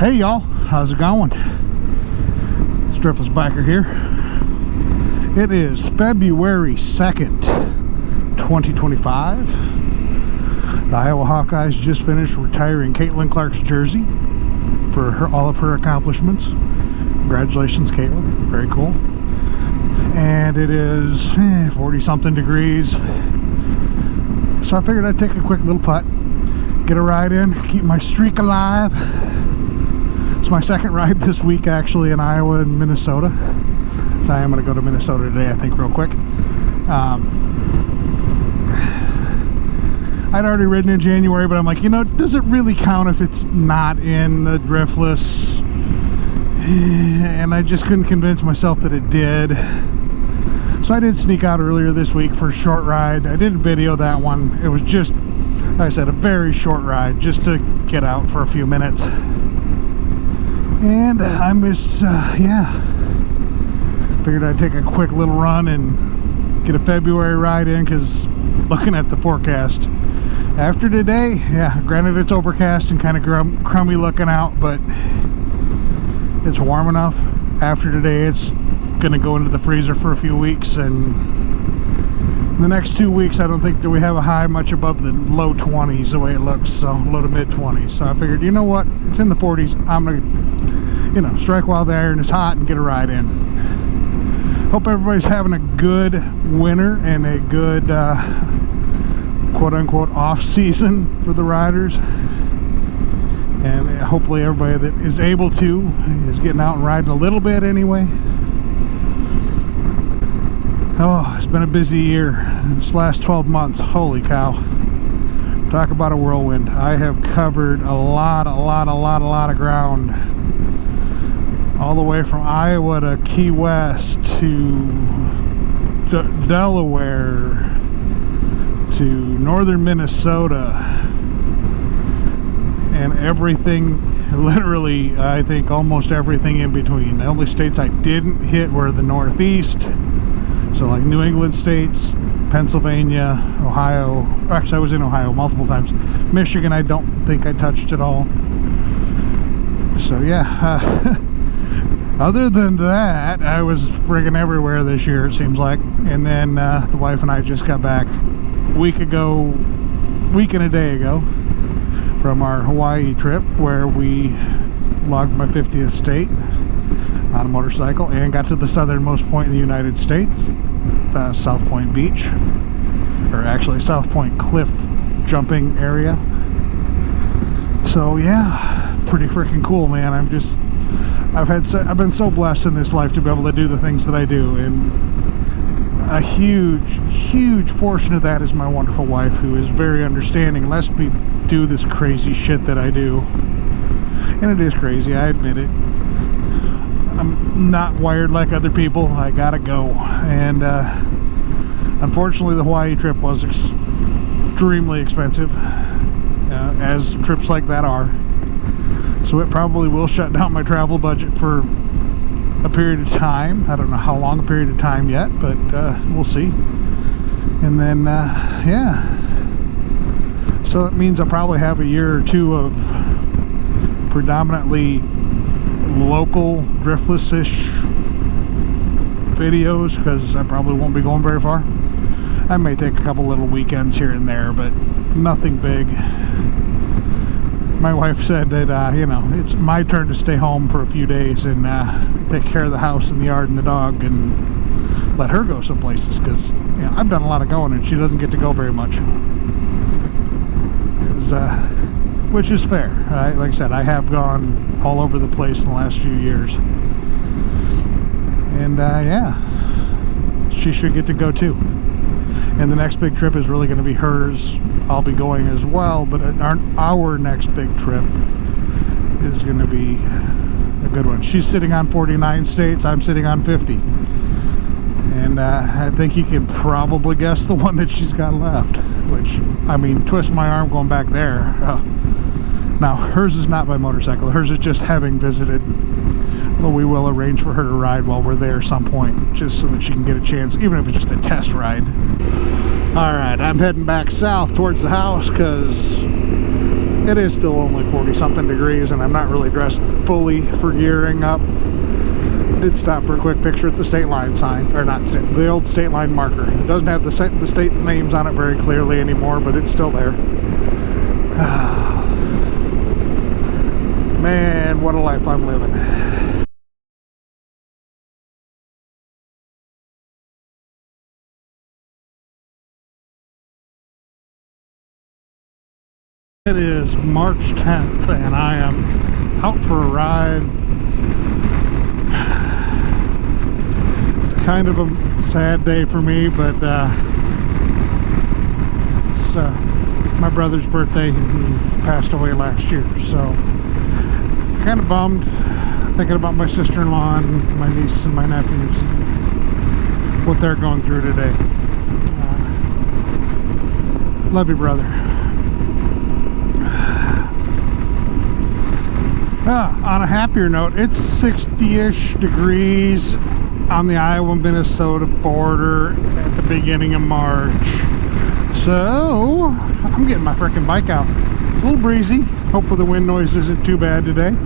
Hey y'all, how's it going? It's Driftless Biker here. It is February 2nd, 2025. The Iowa Hawkeyes just finished retiring Caitlin Clark's jersey for all of her accomplishments. Congratulations, Caitlin. Very cool. And it is 40-something degrees. So I figured I'd take a quick little putt, get a ride in, keep my streak alive. It's my second ride this week, actually, in Iowa and Minnesota. So I am going to go to Minnesota today, I think, real quick. I'd already ridden in January, but I'm like, does it really count if it's not in the Driftless? And I just couldn't convince myself that it did. So I did sneak out earlier this week for a short ride. I didn't video that one. It was just, like I said, a very short ride just to get out for a few minutes. And I missed, figured I'd take a quick little run and get a February ride in, because looking at the forecast after today, granted it's overcast and kind of crummy looking out, but it's warm enough. After today, it's going to go into the freezer for a few weeks, and in the next 2 weeks, I don't think that we have a high much above the low 20s the way it looks, so low to mid 20s. So I figured, you know what, it's in the 40s. I'm going to, strike while the iron is hot and get a ride in. Hope everybody's having a good winter and a good quote-unquote off-season for the riders. And hopefully everybody that is able to is getting out and riding a little bit anyway. Oh, it's been a busy year. This last 12 months, holy cow. Talk about a whirlwind. I have covered a lot of ground. All the way from Iowa to Key West to Delaware to northern Minnesota. And everything, literally, I think almost everything in between. The only states I didn't hit were the Northeast. So like New England states, Pennsylvania, Ohio. Actually, I was in Ohio multiple times. Michigan, I don't think I touched at all. So yeah, other than that, I was friggin' everywhere this year, it seems like. And then the wife and I just got back a week and a day ago from our Hawaii trip, where we logged my 50th state on a motorcycle and got to the southernmost point in the United States, South Point Beach, or actually South Point Cliff jumping area. So yeah, pretty freaking cool, man. I've been so blessed in this life to be able to do the things that I do, and a huge portion of that is my wonderful wife, who is very understanding, lets me do this crazy shit that I do. And it is crazy, I admit it. I'm not wired like other people. I gotta go. And unfortunately, the Hawaii trip was extremely expensive, as trips like that are. So it probably will shut down my travel budget for a period of time. I don't know how long a period of time yet, but we'll see. And then, so it means I'll probably have a year or two of predominantly local Driftless-ish videos, because I probably won't be going very far. I may take a couple little weekends here and there, but nothing big. My wife said that, it's my turn to stay home for a few days and take care of the house and the yard and the dog, and let her go some places, because I've done a lot of going and she doesn't get to go very much. Which is fair, right? Like I said, I have gone all over the place in the last few years. And she should get to go too. And the next big trip is really going to be hers. I'll be going as well, but our next big trip is going to be a good one. She's sitting on 49 states, I'm sitting on 50. And I think you can probably guess the one that she's got left, which, I mean, twist my arm going back there. Now, hers is not by motorcycle. Hers is just having visited. Although we will arrange for her to ride while we're there some point, just so that she can get a chance, even if it's just a test ride. All right, I'm heading back south towards the house, because It is still only 40 something degrees, and I'm not really dressed fully for gearing up. Did stop for a quick picture at the state line sign, or not, the old state line marker. It doesn't have the state names on it very clearly anymore, but it's still there. Man, what a life I'm living. It is March 10th, and I am out for a ride. It's kind of a sad day for me, but it's my brother's birthday. He passed away last year, so kind of bummed, thinking about my sister-in-law and my niece and my nephews, what they're going through today. Love you, brother. On a happier note, it's 60-ish degrees on the Iowa-Minnesota border at the beginning of March. So, I'm getting my frickin' bike out. It's a little breezy. Hopefully the wind noise isn't too bad today. I'm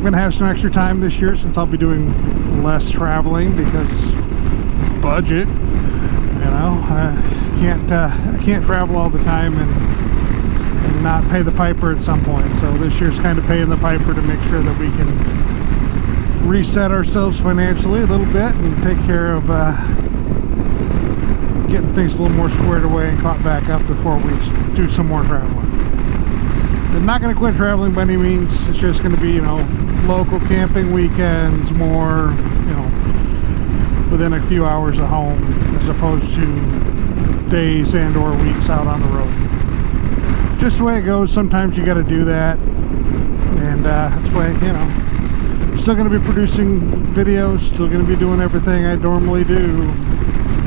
going to have some extra time this year since I'll be doing less traveling because budget. You know, I can't travel all the time and not pay the piper at some point. So this year's kind of paying the piper to make sure that we can reset ourselves financially a little bit and take care of getting things a little more squared away and caught back up before we do some more traveling. I'm not going to quit traveling by any means. It's just going to be, you know, local camping weekends, more, you know, within a few hours of home, as opposed to days and or weeks out on the road. Just the way it goes. Sometimes you got to do that, and that's the way, you know. I'm still going to be producing videos, still going to be doing everything I normally do.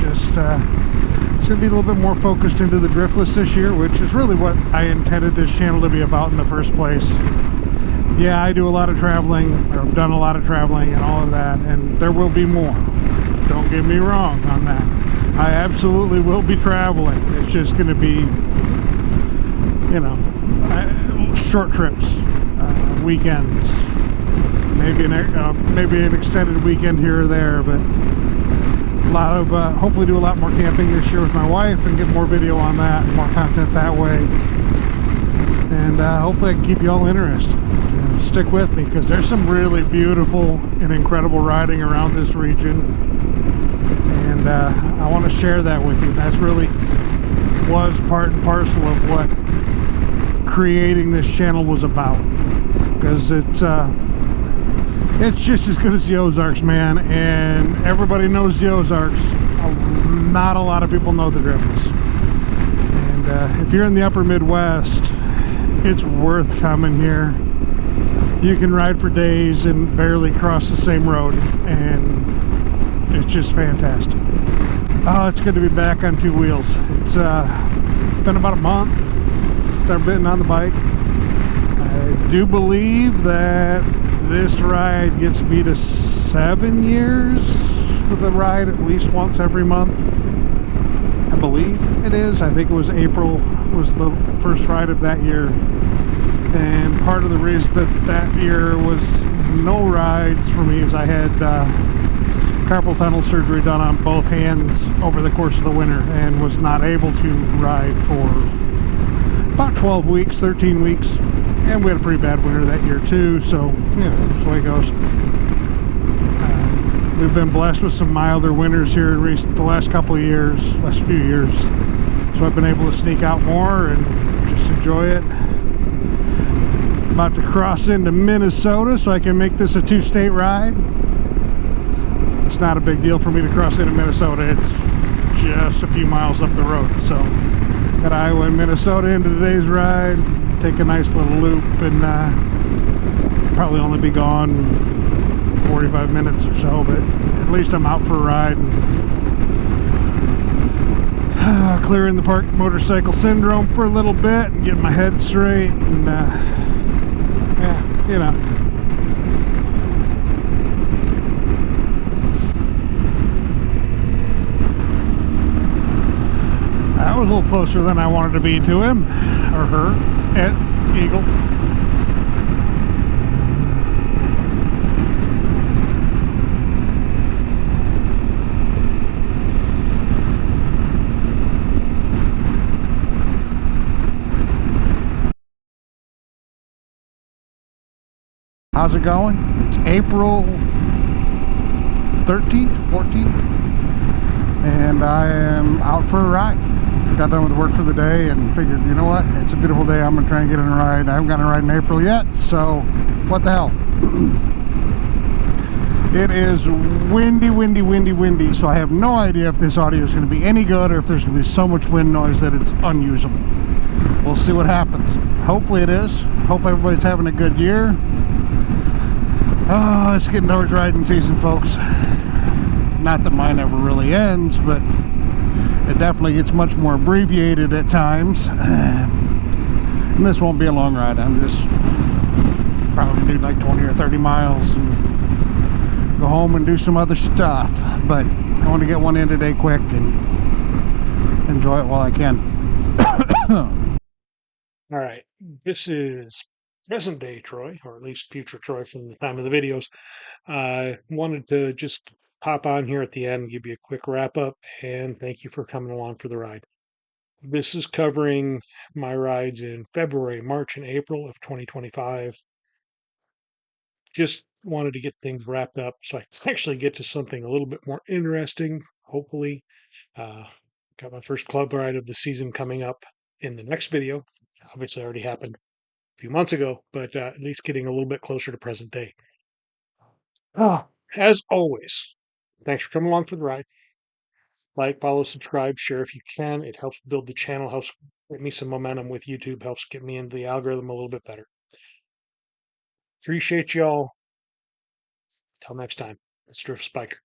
Just it's going to be a little bit more focused into the driftless this year, which is really what I intended this channel to be about in the first place. Yeah, I do a lot of traveling, or I've done a lot of traveling and all of that, and there will be more. Don't get me wrong on that. I absolutely will be traveling. It's just going to be, you know, short trips, weekends, maybe an extended weekend here or there, but a lot of hopefully do a lot more camping this year with my wife and get more video on that, more content that way, and hopefully I can keep you all interested. You know, stick with me because there's some really beautiful and incredible riding around this region, and I want to share that with you. That's really was part and parcel of what creating this channel was about, because it's just as good as the Ozarks, man, and everybody knows the Ozarks. Not a lot of people know the Driftless, and if you're in the upper Midwest, it's worth coming here. You can ride for days and barely cross the same road, and it's just fantastic. Oh, it's good to be back on two wheels. It's been about a month since I've been on the bike. I do believe that this ride gets me to 7 years with a ride at least once every month. I believe it is. I think it was April was the first ride of that year. And part of the reason that year was no rides for me is I had carpal tunnel surgery done on both hands over the course of the winter and was not able to ride for about 12 weeks, 13 weeks. And we had a pretty bad winter that year too, so, you know, that's the way it goes. We've been blessed with some milder winters here in the last couple of years, last few years. So I've been able to sneak out more and just enjoy it. About to cross into Minnesota so I can make this a two-state ride. It's not a big deal for me to cross into Minnesota. It's just a few miles up the road. So got Iowa and Minnesota into today's ride. Take a nice little loop and probably only be gone 45 minutes or so, but at least I'm out for a ride and clearing the park motorcycle syndrome for a little bit and getting my head straight, and yeah, you know. That was a little closer than I wanted to be to him or her at Eagle. How's it going? It's April 13th, 14th, and I am out for a ride. Got done with work for the day and figured, you know what, it's a beautiful day, I'm gonna try and get in a ride. I haven't gotten a ride in April yet, so what the hell. It is windy, so I have no idea if this audio is going to be any good or if there's going to be so much wind noise that it's unusable. We'll see what happens. Hopefully it is. Hope everybody's having a good year. Oh, it's getting towards riding season, folks. Not that mine ever really ends, but it definitely gets much more abbreviated at times. And this won't be a long ride. I'm just probably do like 20 or 30 miles and go home and do some other stuff. But I want to get one in today quick and enjoy it while I can. All right, this is present day Troy, or at least future Troy from the time of the videos. I wanted to just pop on here at the end and give you a quick wrap up and thank you for coming along for the ride. This is covering my rides in February, March, and April of 2025. Just wanted to get things wrapped up so I can actually get to something a little bit more interesting, hopefully. Uh, got my first club ride of the season coming up in the next video. Obviously, already happened a few months ago, but at least getting a little bit closer to present day. As always, thanks for coming along for the ride. Like, follow, subscribe, share if you can. It helps build the channel, helps get me some momentum with YouTube, helps get me into the algorithm a little bit better. Appreciate y'all. Till next time, it's Drift Spiker.